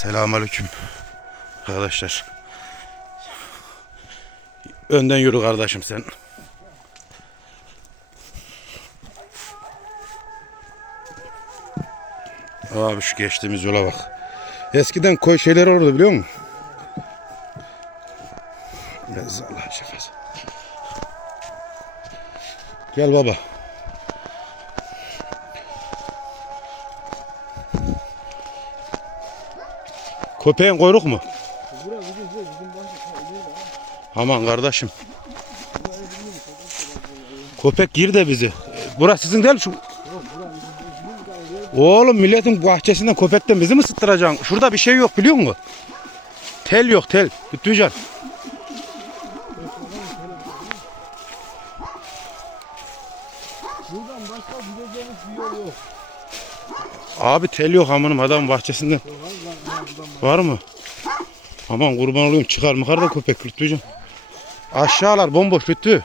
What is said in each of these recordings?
Selamünaleyküm arkadaşlar. Önden yürü kardeşim sen. Abi şu geçtiğimiz yola bak. Eskiden koy şeyler olurdu biliyor musun? Biraz Allah şefası. Gel baba. Köpeğin kuyruk mu? Aman kardeşim. Köpek gir de bizi. Burası sizin değil mi? Şu... Oğlum milletin bahçesinden köpekten bizi mi sıttıracaksın? Şurada bir şey yok biliyor musun? Tel yok tel. Lütfücan. Buradan başka bir yol yok. Abi tel yok amınım adam bahçesinden. Var mı? Aman kurban olayım çıkar mı da köpek Lütfücan. Aşağılar bomboş Lütfü.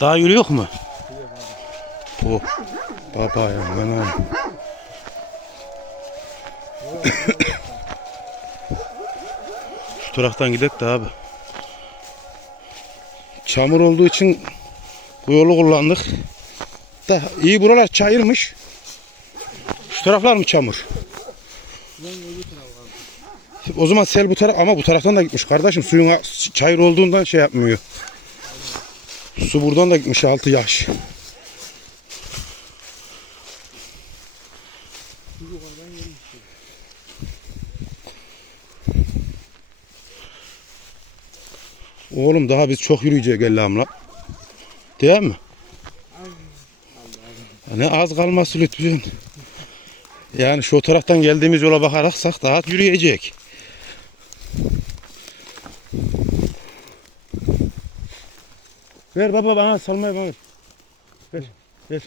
Daha yürüyor mu? Bu. Baba ya ben Şu taraftan gidelim de abi. Çamur olduğu için bu yolu kullandık. Da iyi buralar çayırmış. Şu taraflar mı çamur? O zaman sel bu taraf ama bu taraftan da gitmiş kardeşim. Suyun çayır olduğundan şey yapmıyor. Su buradan da gitmiş altı yaş. Oğlum daha biz çok yürüyeceğiz Elhamla. Değil mi? Ne az kalması lütfen. Yani şu taraftan geldiğimiz yola bakaraksak daha yürüyecek. Ver baba bana salmayı bana ver. Ver. Ver.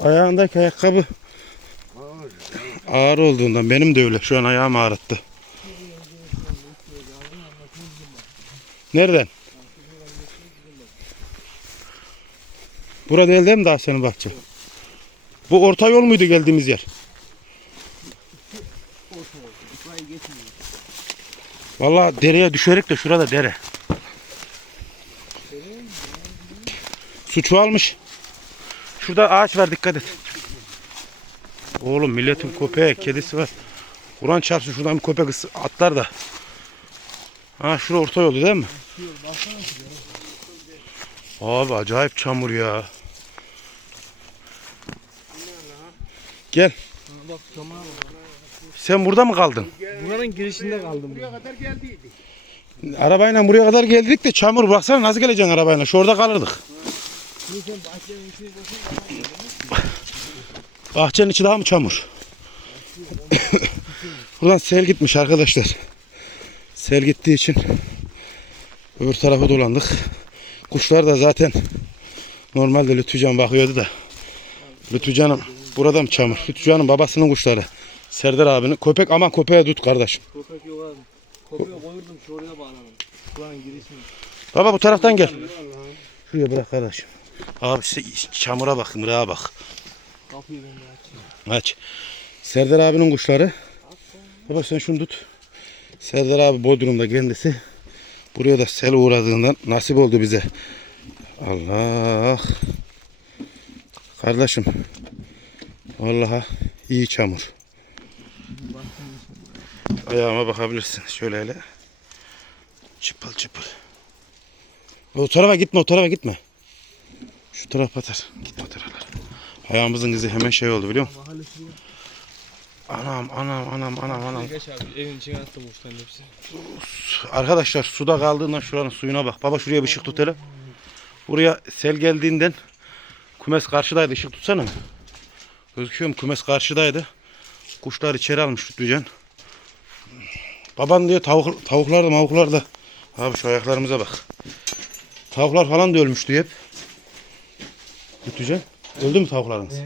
Ayağındaki ayakkabı ağır olduğundan benim de öyle. Şu an ayağım ağrıttı. Nereden? Burada değil mi daha senin bahçe? Bu orta yol muydu geldiğimiz yer? Vallahi dereye düşerek de şurada dere. Su çoğalmış. Şurada ağaç var dikkat et. Oğlum milletin köpeği, kedisi var. Kur'an çarpsın şuradan bir köpek atlar da. Ha şura orta yoldu değil mi? Abi acayip çamur ya. Gel. Bak. Sen burada mı kaldın? Buranın girişinde kaldım. Buraya kadar geldiydik. Arabayla buraya kadar geldik de çamur baksana nasıl geleceksin arabayla? Şurada kalırdık. Bahçenin içi daha mı çamur? Buradan sel gitmiş arkadaşlar. Sel gittiği için öbür tarafa dolandık. Kuşlar da zaten normalde Lütfücan bakıyordu da. Lütfücan'ım burada mı çamur? Lütfücan'ın babasının kuşları. Serdar abinin. Köpek ama köpeğe tut kardeşim. Köpek yok abi. Köpeği koyurdum şuraya bağladım. Baba bu taraftan gel. Şuraya bırak kardeşim. Abi işte çamura bak, mırığa bak. Kapıyı ben. Aç. Serdar abinin kuşları. Baba sen şunu tut. Serdar abi Bodrum'da kendisi. Buraya da sel uğradığından nasip oldu bize. Allah. Kardeşim. Vallahi iyi çamur. Ayağıma bakabilirsin. Şöyle hele. Çıpıl çıpıl. O tarafa gitme, o tarafa gitme. Şu taraf batar. Gitme o tarafa. Ayağımızın izi hemen şey oldu biliyor musun? Anam anam anam anam anam. Geç abi evin içine attım uçtan hepsi. Arkadaşlar suda kaldığından şuranın suyuna bak. Baba şuraya bir ışık tut hele. Buraya sel geldiğinden kümes karşıdaydı. Işık tutsana. Gözüküyor mu? Kümes karşıdaydı. Kuşlar içeri almış tutmayacaksın. Baban diyor tavuk, tavuklar da mavuklar da. Abi şu ayaklarımıza bak. Tavuklar falan da ölmüştü hep. Tutmayacaksın. Öldü mü tavuklarınız?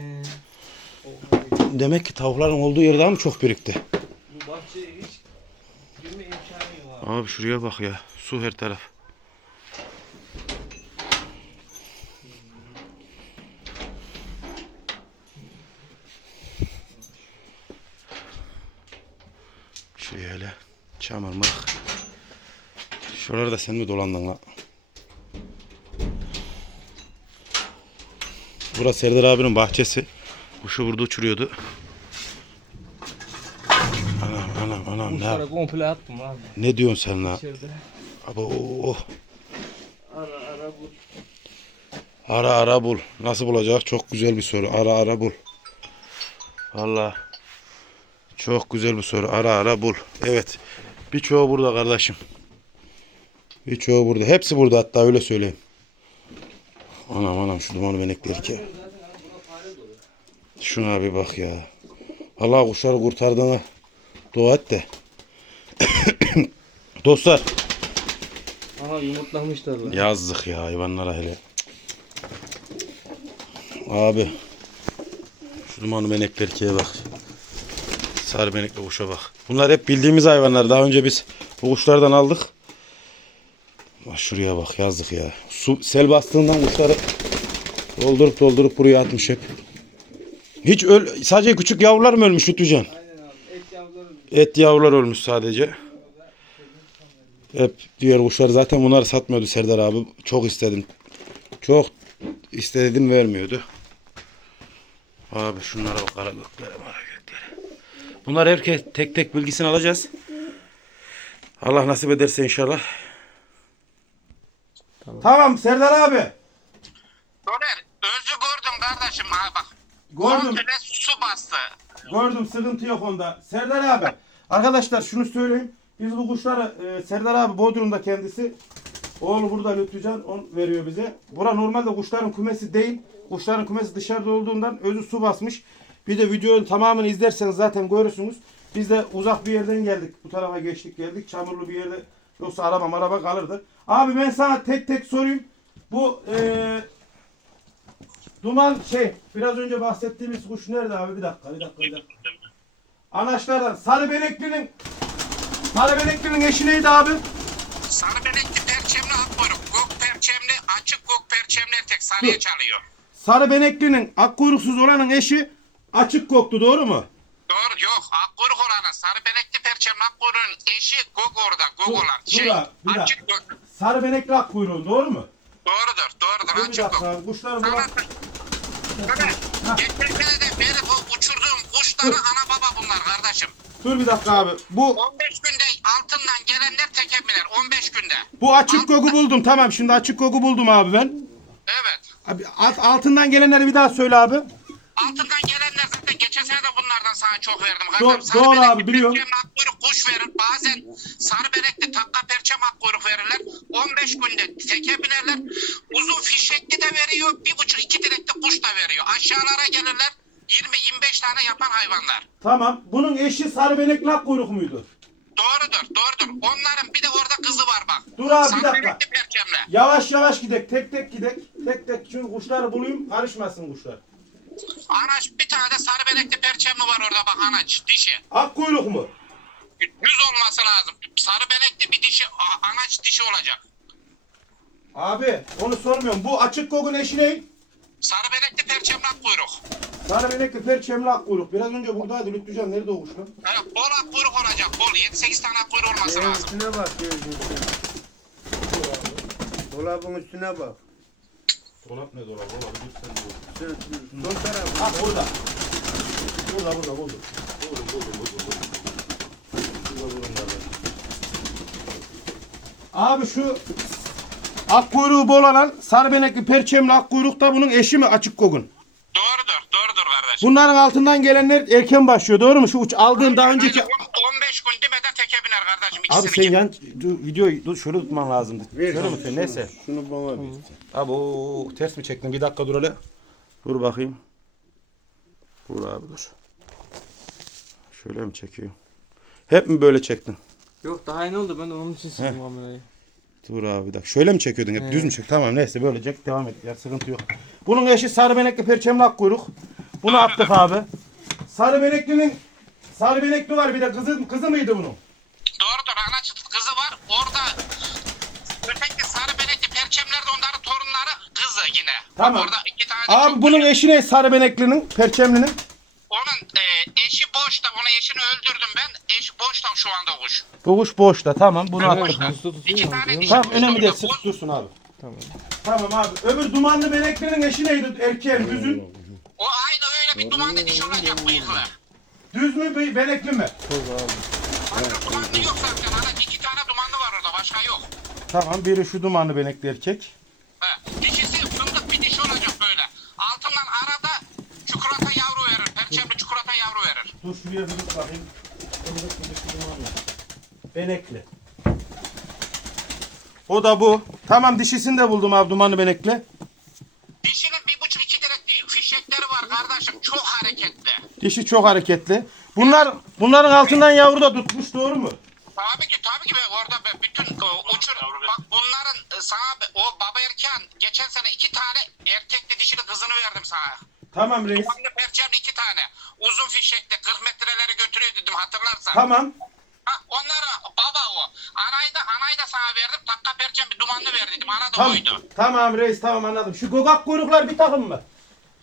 Demek ki tavukların olduğu yer daha mı çok birikti? Bu bahçe şey hiç abi. Şuraya bak ya. Su her taraf. Şuraya. Çamur mırık. Şuraları da sen mi dolandın la? Burası Serdar abinin bahçesi. Kuşu burada uçuruyordu. Anam anam anam ne, Kuşlara komple attım abi. ne diyorsun sen la? İçeride. Abo, oh. Ara ara bu. Ara ara bul. Nasıl bulacak? Çok güzel bir soru. Ara ara bul. Valla. Çok güzel bir soru. Ara ara bul. Evet. Birçoğu burada kardeşim. Birçoğu burada. Hepsi burada hatta öyle söyleyeyim. Anam anam şu dumanı benekleri ki. Şuna bir bak ya. Allah kuşları kurtardığına dua et de. Dostlar. Aha yumurtlamışlar lan. Yazdık ya hayvanlara hele. Abi. Şu dumanı benekli erkeğe bak. Sarı benekli kuşa bak. Bunlar hep bildiğimiz hayvanlar. Daha önce biz bu kuşlardan aldık. Şuraya bak yazdık ya. Su, sel bastığından kuşları doldurup doldurup buraya atmış hep. Hiç öl sadece küçük yavrular mı ölmüş Lütfücan? Et yavrular ölmüş sadece. Hep diğer kuşlar zaten bunları satmıyordu Serdar abi. Çok istedim. Çok istedim vermiyordu. Abi şunlara bak kara göklere mara göklere. Bunlar herkes tek tek bilgisini alacağız. Allah nasip ederse inşallah. Tamam, Serdar abi. Soner, özü gördüm kardeşim ha bak. Gördüm. Komple su bastı. Gördüm sıkıntı yok onda. Serdar abi. Arkadaşlar şunu söyleyeyim. Biz bu kuşları e, Serdar abi Bodrum'da kendisi. Oğlu burada Lütfücan on veriyor bize. Bura normalde kuşların kümesi değil. Kuşların kümesi dışarıda olduğundan özü su basmış. Bir de videonun tamamını izlerseniz zaten görürsünüz. Biz de uzak bir yerden geldik. Bu tarafa geçtik geldik. Çamurlu bir yerde yoksa araba araba kalırdı. Abi ben sana tek tek sorayım. Bu e, duman şey biraz önce bahsettiğimiz kuş nerede abi? Bir dakika bir dakika bir dakika. Anaçlardan sarı beneklinin sarı beneklinin eşi neydi abi? Sarı benekli perçemli akkuyruk. Gök perçemli, açık gök perçemli erkek sarıya Dur. çalıyor. Sarı beneklinin akkuyruksuz olanın eşi açık koktu doğru mu? Doğru yok akkuyruk olanın sarı benekli perçemli akkuyruğun eşi gök orada gök Dur, olan. dur Şey bir dakika. açık gök. Sarı benekli akkuyruğun doğru mu? Doğrudur doğrudur Dur bir açık dakika abi kuşları Sana geçen sene de beri bu uçurduğum kuşların ana baba bunlar kardeşim. Dur bir dakika abi. Bu 15 günde altından gelenler tekebilir 15 günde. bu açık koku buldum tamam şimdi açık koku buldum abi ben. Evet. Abi alt- altından gelenleri bir daha söyle abi. Altından gelenler zaten geçen sene de bunlardan sana çok verdim. Doğru- Kardeşim, sarı doğru benekli abi, biliyorum. Perçem akkuyruk kuş verir. Bazen sarı benekli takka perçem akkuyruk verirler. 15 günde teke binerler. Uzun fişekli de veriyor. Bir buçuk iki direkli kuş da veriyor. Aşağılara gelirler. 20-25 tane yapan hayvanlar. Tamam. Bunun eşi sarı benekli akkuyruk muydu? Doğrudur, doğrudur. Onların bir de orada kızı var bak. Dur abi, bir dakika. benekli perçemle. Yavaş yavaş gidek. Tek tek gidek. Tek tek çünkü kuşları bulayım. Karışmasın kuşlar. Anaç bir tane de sarı benekli perçemli var orada bak anaç dişi. Akkuyruk mu? Yüz olması lazım. Sarı benekli bir dişi, a- anaç dişi olacak. Abi onu sormuyorum. Bu açık kokun eşi ne? Sarı benekli perçemlak kuyruk. Sarı benekli perçemli akkuyruk. Biraz önce buradaydı Lütfücan. Nerede o kuşlar? Evet, bol ak kuyruk olacak. Bol. 7-8 tane ak kuyruğu olması Ee, lazım. üstüne bak Dolabın üstüne bak. Dolap ne dolap? Olabilir sen Şu, şu, sol tarafı. Ha burada. Burada burada buldum. Buldum buldum buldum. buldum. Burada buldum galiba. Abi şu ak kuyruğu bol olan sarı benekli perçemli ak kuyruk da bunun eşi mi açık kokun? Doğrudur. Doğrudur kardeşim. Bunların altından gelenler erken başlıyor doğru mu? Şu uç aldığın daha önceki... Yani on- 15 gün demeden teke biner kardeşim. Abi sen yan dur, videoyu dur şöyle tutman lazımdı. Ver Şöyle mi sen neyse. Şunu bana ver. Abi o ters mi çektin? Bir dakika dur hele. Dur bakayım. Dur abi dur. Şöyle mi çekiyor? Hep mi böyle çektin? Yok daha yeni oldu ben de onun için sildim kamerayı. Dur abi bir dakika. Şöyle mi çekiyordun hep? Düz mü çek? Tamam neyse böyle çek. Devam et. Ya sıkıntı yok. Bunun eşi sarı benekli perçemli akkuyruk. Bunu attık abi. Sarı beneklinin sarı benekli var bir de kızı, kızı mıydı bunun? Doğrudur ana çıt kızı var. Orada öteki sarı benekli perçemler de onların torunları kızı yine. Tamam. orada iki tane Abi bunun eşi ne sarı beneklinin, perçemlinin? Onun e, eşi boşta. Ona eşini öldürdüm ben. Eş boşta şu anda kuş. Bu kuş boşta tamam bunu attık. Boşta. Kustu İki tane dişi Tamam kuş önemli değil sık dursun abi. Tamam. Tamam abi. Öbür dumanlı beneklinin eşi neydi erkeğin düzün? O aynı öyle bir dumanlı diş olacak bıyıklı. Düz mü be- benekli mi? Toz abi. Başka dumanlı yok zaten. Ana iki tane dumanlı var orada. Başka yok. Tamam biri şu dumanlı benekli erkek. He. Dişisi fındık bir diş olacak böyle. Altından arada çikolata yavru verir. Perçemli çikolata yavru verir. Dur şuraya bir Benekli. O da bu. Tamam dişisini de buldum abi dumanlı benekli. Dişinin bir buçuk iki direk fişekleri var kardeşim. Çok hareketli. Dişi çok hareketli. Bunlar bunların altından yavru da tutmuş doğru mu? Tabii ki tabii ki ben orada ben bütün e, uçur bak bunların e, sana o baba erken geçen sene iki tane erkekli dişili kızını verdim sana. Tamam reis. Dumanlı perçemli iki tane. Uzun fişekli 40 metreleri götürüyor dedim hatırlarsan. Tamam. Ha, onlar baba o. Anayı da, anayı da sana verdim. Takka perçem bir dumanlı ver dedim. Ana da Tamam. oydu. Tamam reis tamam anladım. Şu gogak kuyruklar bir takım mı?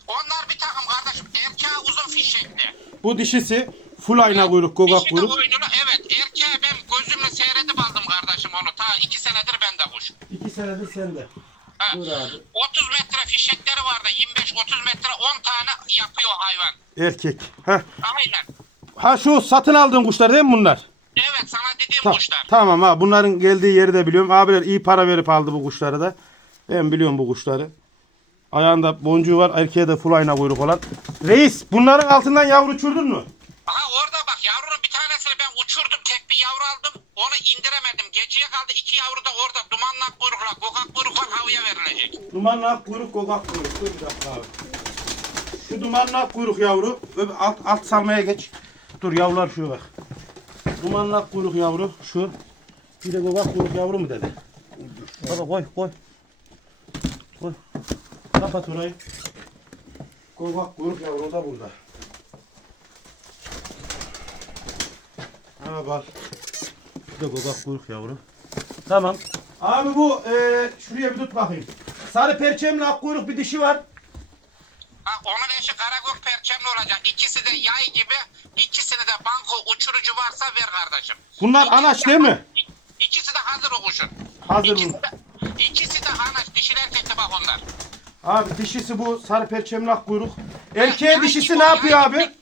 Onlar bir takım kardeşim. Erkeğe uzun fişekli. Bu dişisi full ayna kuyruk gogak kuyruk. oyununu evet. Erkeğe ben gözümle seyredip aldım kardeşim onu. Ta iki senedir bende kuş. İki senedir sende. Ha. Dur abi. 30 metre fişekleri vardı. 25-30 metre 10 tane yapıyor hayvan. Erkek. Heh. Aynen. Ha şu satın aldığın kuşlar değil mi bunlar? Evet sana dediğim Ta- kuşlar. tamam ha bunların geldiği yeri de biliyorum. Abiler iyi para verip aldı bu kuşları da. Ben biliyorum bu kuşları. Ayağında boncuğu var. Erkeğe de full ayna kuyruk olan. Reis bunların altından yavru uçurdun mu? Aha orada bak yavrunun bir tanesini ben uçurdum. Tek bir yavru aldım. Onu indiremedim. Geceye kaldı. iki yavru da orada dumanla kuyrukla, kokak kuyrukla havaya verilecek. Dumanlı ak kuyruk gogak kuyruk. Dur bir dakika abi. Şu dumanlı ak kuyruk yavru. Öbür alt, alt salmaya geç. Dur yavrular şu bak. Dumanlı ak kuyruk yavru şu. Bir de gogak kuyruk yavru mu dedi? Baba koy koy. Koy. Kapat orayı. Gogak kuyruk yavru da burada. Ha bak. Bir de gogak kuyruk yavru. Tamam. Abi bu e, şuraya bir tut bakayım. Sarı perçemli ak kuyruk bir dişi var. Ha, onun eşi karagök perçemli olacak. İkisi de yay gibi. De banko uçurucu varsa ver kardeşim. Bunlar İkisi anaç de- değil mi? İkisi de hazır o kuşun. Hazır İkisi mı? de, ikisi de anaç. Dişil erkekli bak onlar. Abi dişisi bu sarı perçemli ak kuyruk. Erkeğe yay dişisi ne yapıyor yay abi?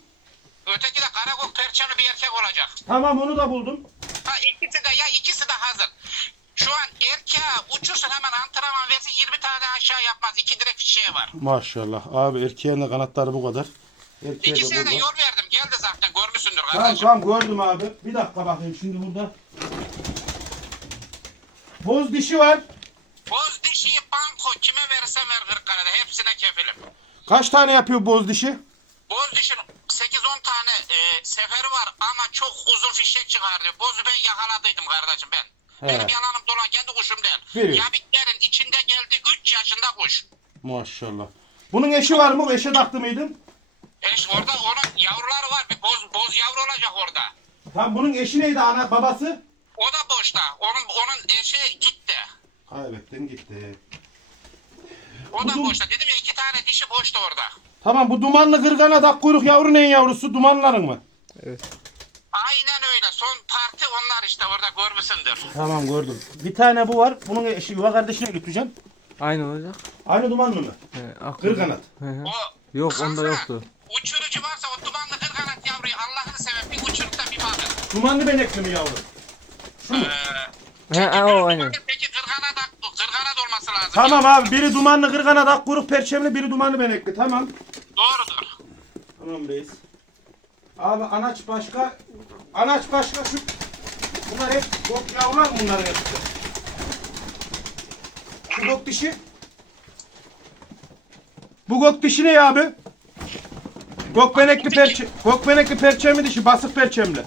Öteki de karagök perçemli bir erkek olacak. Tamam onu da buldum. Ha ikisi de ya ikisi de hazır. Şu an erkeğe uçursun hemen antrenman versin 20 tane aşağı yapmaz. İki direkt şey var. Maşallah. Abi erkeğin de kanatları bu kadar. Erkeğe de İkisine de burada. yol verdim. Geldi zaten görmüşsündür Tamam kardeşim. tamam gördüm abi. Bir dakika bakayım şimdi burada. Boz dişi var. Boz dişiyi banko kime verirse ver Kırıkkale'de hepsine kefilim. Kaç tane yapıyor boz dişi? Boz dişin 8-10 tane e, seferi var ama çok uzun fişek çıkarıyor. Bozu ben yakaladıydım kardeşim ben. He. Benim yalanım dolan kendi kuşum değil. Biliyorum. Yabiklerin içinde geldi 3 yaşında kuş. Maşallah. Bunun eşi var mı? Eşe taktı mıydın? Eş orada onun yavruları var. Bir boz, boz yavru olacak orada. Tamam bunun eşi neydi ana babası? O da boşta. Onun onun eşi gitti. Kaybettin gitti. O da Uzun- boşta. Dedim ya iki tane dişi boşta orada. Tamam bu dumanlı kırgana dak kuyruk yavru neyin yavrusu? Dumanların mı? Evet. Aynen öyle. Son parti onlar işte orada görmüşsündür. Tamam gördüm. Bir tane bu var. Bunun eşi yuva kardeşine götüreceğim. Aynı olacak. Aynı dumanlı mı? He, aklı- Kırganat. Hı hı. O Yok onda yoktu. Uçurucu varsa o dumanlı kırkanat yavruyu Allah'ını seven bir uçurup da bir bakın. Dumanlı benekli mi yavru? Şu mu? Ee, o aynen. Peki kırkanat, kırkanat olması lazım. Tamam abi biri dumanlı kırgana dak kuyruk perçemli biri dumanlı benekli. Tamam. Doğrudur. Tamam reis. Abi anaç başka. Anaç başka şu. Bunlar hep gok yavrular mı bunların hepsi? Şu gok dişi. Bu gok dişi ne ya abi? Gok benekli perçe, gok benekli perçemli dişi, basık perçemli.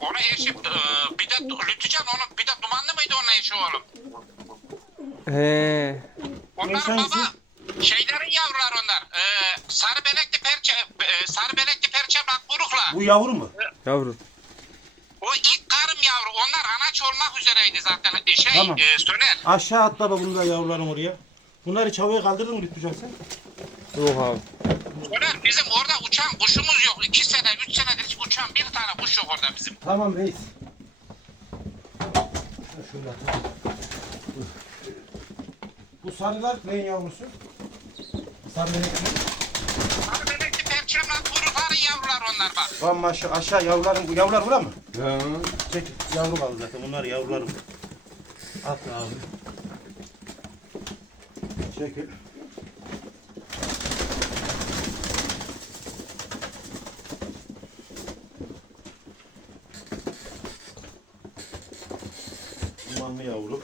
Onu eşi, e, bir de Lütücan onun bir de dumanlı mıydı onun eşi oğlum? He. Onlar Hangisi? baba şeylerin yavrular onlar. Ee, sarı benekli perçe, e, sarı benekli perçem akburukla abla. Bu yavru mu? Yavru. O ilk karım yavru. Onlar anaç olmak üzereydi zaten. Şey Tamam. e, Soner. Aşağı at baba bunu da yavrularım oraya. Bunları hiç havaya kaldırdın mı Lütfücan sen? Yok abi. Soner bizim orada uçan kuşumuz yok. İki sene, üç senedir hiç uçan bir tane kuş yok orada bizim. Tamam reis. Şöyle atalım. Bu sarılar neyin yavrusu? Sarı benekli. Abi bebekli perçemle kuyrukların yavrular onlar bak. Tamam aşağı, aşağı yavruların bu yavrular bura mı? Ha. Çek yavru kaldı zaten bunlar yavrularım. At abi. Çekil. Dumanlı yavru.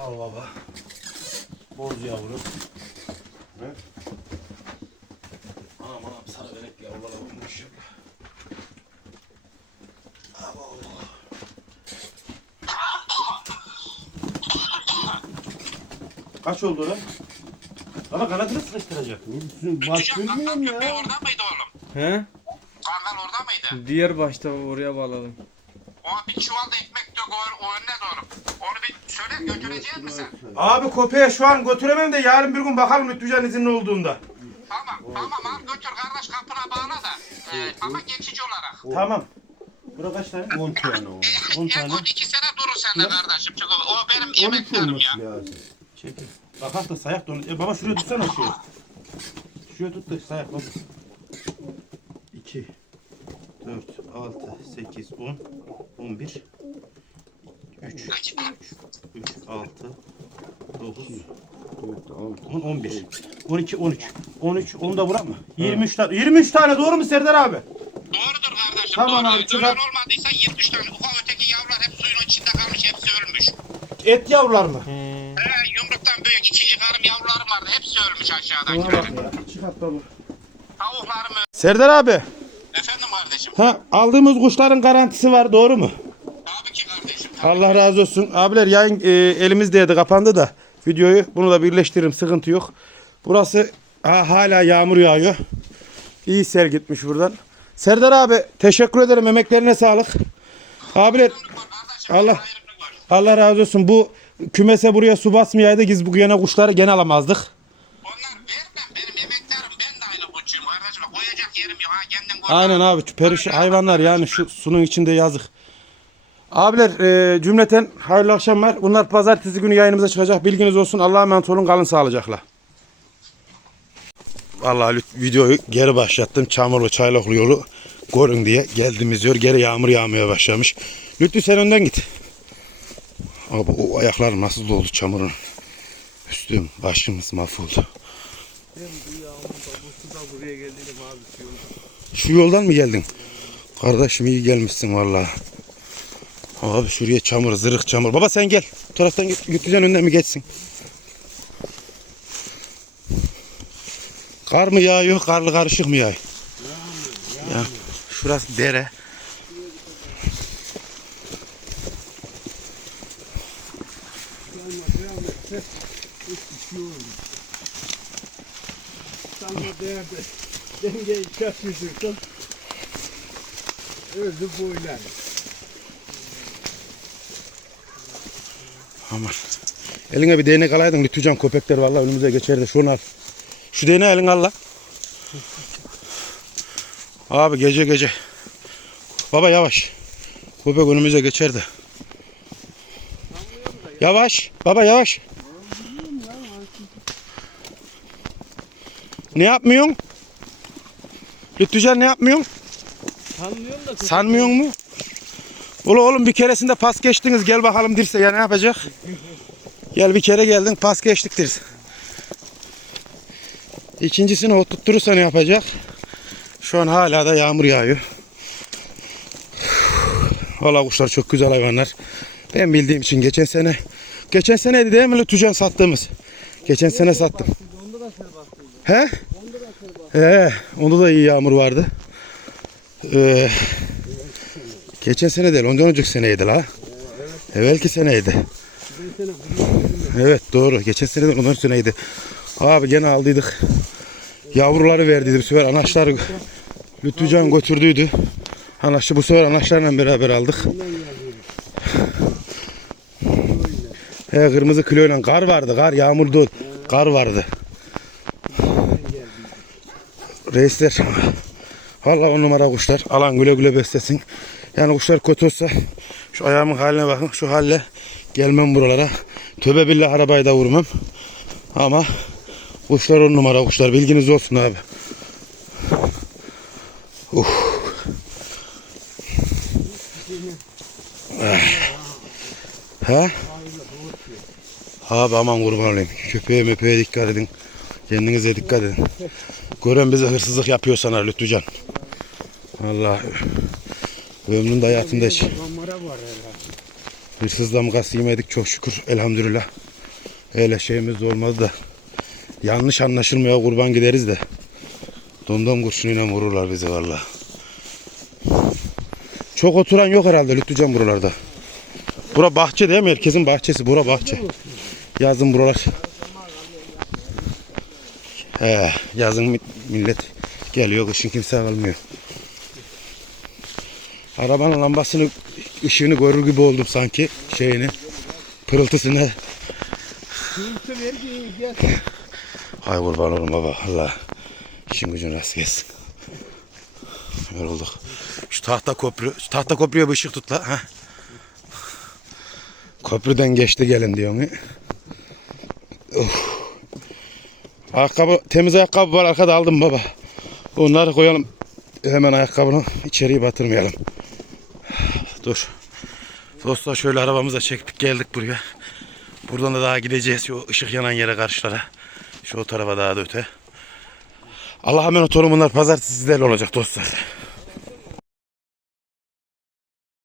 Al baba. Boz yavru. Evet. Anam anam sarı benek yavrulara vurmuş. Kaç oldu lan? Baba kanadını sıkıştıracak. Kangal mu köpeği ya? orada mıydı oğlum? He? Kangal orada mıydı? Diğer başta oraya bağladım. Ona bir çuvalda ekmek dök o, o önüne doğru. Onu bir söyle götürecek misin? Abi köpeğe şu an götüremem de yarın bir gün bakalım Lütfücan izinli olduğunda. Tamam tamam al götür kardeş kapına bağla da. Ee, ama geçici olarak. Tamam. Bura kaç tane? 10 tane o. On en tane. kötü iki sene durur sende kardeşim. Çünkü o benim 12 emeklerim ya. lazım. Çekil. Bak da sayak donu. E baba şuraya tutsana şuraya. Şuraya tut da sayak baba. 2 4 6 8 10 11 3 3 6 9 10 11 12 13 13 onu da vuran mı? 23 tane 23 tane doğru mu Serdar abi? Doğrudur kardeşim. Tamam doğru. abi, çıkar. Ölen olmadıysa 23 tane. Ufak öteki yavrular hep suyun içinde kalmış. Hepsi ölmüş. Et yavrular mı? He, yumruktan büyük ikinci karım yavrularım vardı. Hepsi ölmüş aşağıdan. Ona bak ya. Çıkart baba. Tavuklarım öldü. Serdar abi. Efendim kardeşim. Ha aldığımız kuşların garantisi var doğru mu? Allah razı olsun. Abiler yayın e, elimizdeydi kapandı da videoyu bunu da birleştiririm sıkıntı yok. Burası ha, hala yağmur yağıyor. İyi sel gitmiş buradan. Serdar abi teşekkür ederim emeklerine sağlık. Abiler Allah-. Allah razı olsun. Bu kümese buraya su basmayaydı biz bu gene kuşları gene alamazdık. Onlar vermem. Benim emeklerim. Ben de aynı koçuyum kardeşim. Koyacak yerim yok. Ha kendin koy. Aynen abi perişan hayvanlar yani şu sunun içinde yazık. Abiler e, cümleten hayırlı akşamlar. Bunlar pazartesi günü yayınımıza çıkacak. Bilginiz olsun. Allah'a emanet olun. Kalın sağlıcakla. Vallahi videoyu geri başlattım. Çamurlu çaylaklı yolu görün diye geldiğimiz yer geri yağmur yağmaya başlamış. Lütfü sen önden git. Abi o ayaklar nasıl doldu çamurun. Üstüm başımız mahvoldu. Şu yoldan mı geldin? Kardeşim iyi gelmişsin vallahi. Abi şuraya çamur, zırık çamur. Baba sen gel. Bu taraftan. Götüreceksin önden mi geçsin? Kar mı yağıyor, karlı karışık mı yağıyor? Ya, şurası dere. Dengeyi şaşırtırsın. Öldü boylar. Aman. Eline bir değnek alaydın lütfücan köpekler vallahi önümüze geçerdi. Şunu al. Şu değneği eline al. Abi gece gece. Baba yavaş. Köpek önümüze geçerdi. Yavaş. Baba yavaş. Ne yapmıyorsun? Lütfücan ne yapmıyorsun? Sanmıyorum da Sanmıyor mu? Ula oğlum bir keresinde pas geçtiniz gel bakalım dirse ya ne yapacak? Gel bir kere geldin pas geçtik dirse. İkincisini oturtturursa ne yapacak? Şu an hala da yağmur yağıyor. Valla kuşlar çok güzel hayvanlar. Ben bildiğim için geçen sene geçen seneydi değil mi Lütfücan sattığımız? Geçen sene sattım. onda da sel bastıydı. He? He, onda da iyi yağmur vardı. Ee, geçen sene değil, ondan önceki seneydi la. Evvelki seneydi. Evet doğru, geçen sene değil, ondan seneydi. Abi gene aldıydık. Yavruları verdiydi bu sefer anaçları Lütfücan götürdüydü. Anaçlı bu sefer anaçlarla beraber aldık. He kırmızı kiloyla kar vardı kar yağmurdu kar vardı. Reisler Valla on numara kuşlar. Alan güle güle beslesin. Yani kuşlar kötü olsa şu ayağımın haline bakın. Şu halle gelmem buralara. Töbe billah arabayı da vurmam. Ama kuşlar on numara kuşlar. Bilginiz olsun abi. Uf. Ah. Ha? Abi aman kurban olayım. Köpeğe möpeğe dikkat edin. Kendinize dikkat edin. Gören bize hırsızlık yapıyor sanar Lütfücan. Allah ömrümde hayatımda hiç hırsızla mıkası yemedik çok şükür elhamdülillah. Öyle şeyimiz de olmadı da. Yanlış anlaşılmaya kurban gideriz de. Domdom kurşunuyla vururlar bizi valla. Çok oturan yok herhalde Lütfücan buralarda. Bura bahçe değil mi? Herkesin bahçesi. Bura bahçe. Yazın buralar. He, yazın mi- millet geliyor, kışın kimse kalmıyor. Arabanın lambasını, ışığını görür gibi oldum sanki şeyini, pırıltısını. Gel. Hay kurban olun baba, Allah işin gücün rast gelsin. Yorulduk. Şu tahta köprü, şu tahta köprüye bir ışık tut la. Ha. Köprüden geçti gelin diyorum. Of. Ayakkabı, temiz ayakkabı var arkada aldım baba. Onları koyalım. Hemen ayakkabını içeriye batırmayalım. Dur. Dostlar şöyle arabamıza çektik geldik buraya. Buradan da daha gideceğiz şu ışık yanan yere karşılara. Şu o tarafa daha da öte. Allah'a emanet olun bunlar pazartesi sizlerle olacak dostlar.